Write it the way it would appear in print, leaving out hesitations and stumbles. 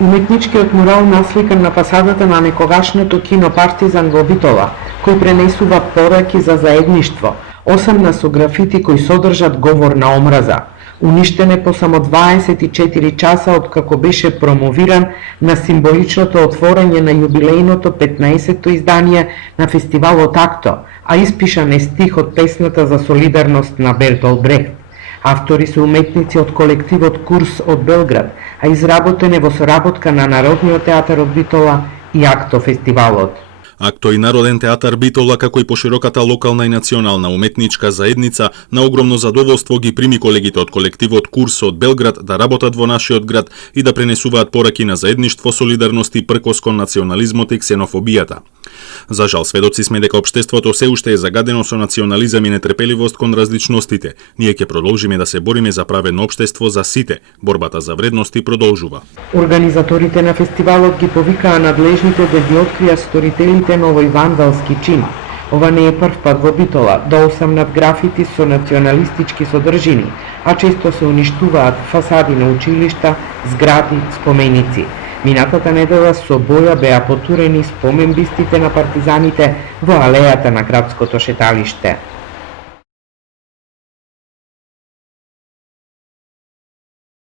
Уметничкиот мурал насликан на фасадата на некогашното кино Партизан во Битола, кој пренесува пораки за заедништво, осамна со графити кои содржат говор на омраза. Уништен е по само 24 часа откако беше промовиран на символичното отворање на јубилејното 15-то издание на фестивалот Акто, а испишан е стих од песната за солидарност на Бертолд Брехт. Автори се уметници од колективот Курс од Белград, а изработен е во соработка на Народниот театар од Битола и Акто фестивалот. Акто и Народен театар Битола, како и пошироката локална и национална уметничка заедница, на огромно задоволство ги прими колегите од колективот Курс од Белград да работат во нашиот град и да пренесуваат пораки на заедништво, солидарност и пркос кон национализмот и ксенофобијата. За жал, сведоци сме дека општеството се уште е загадено со национализам и нетрпеливост кон различностите. Ние ќе продолжиме да се бориме за праведно општество за сите. Борбата за вредности продолжува. Организаторите на фестивалот ги повикаа надлежните да ги откријат сторителите на овој вандалски чин. Ова не е прв пат во Битола да осамнат графити со националистички содржини, а често се уништуваат фасади на училишта, згради, споменици. Минатата недела со боја беа потурени споменбистите на партизаните во алејата на градското шеталиште.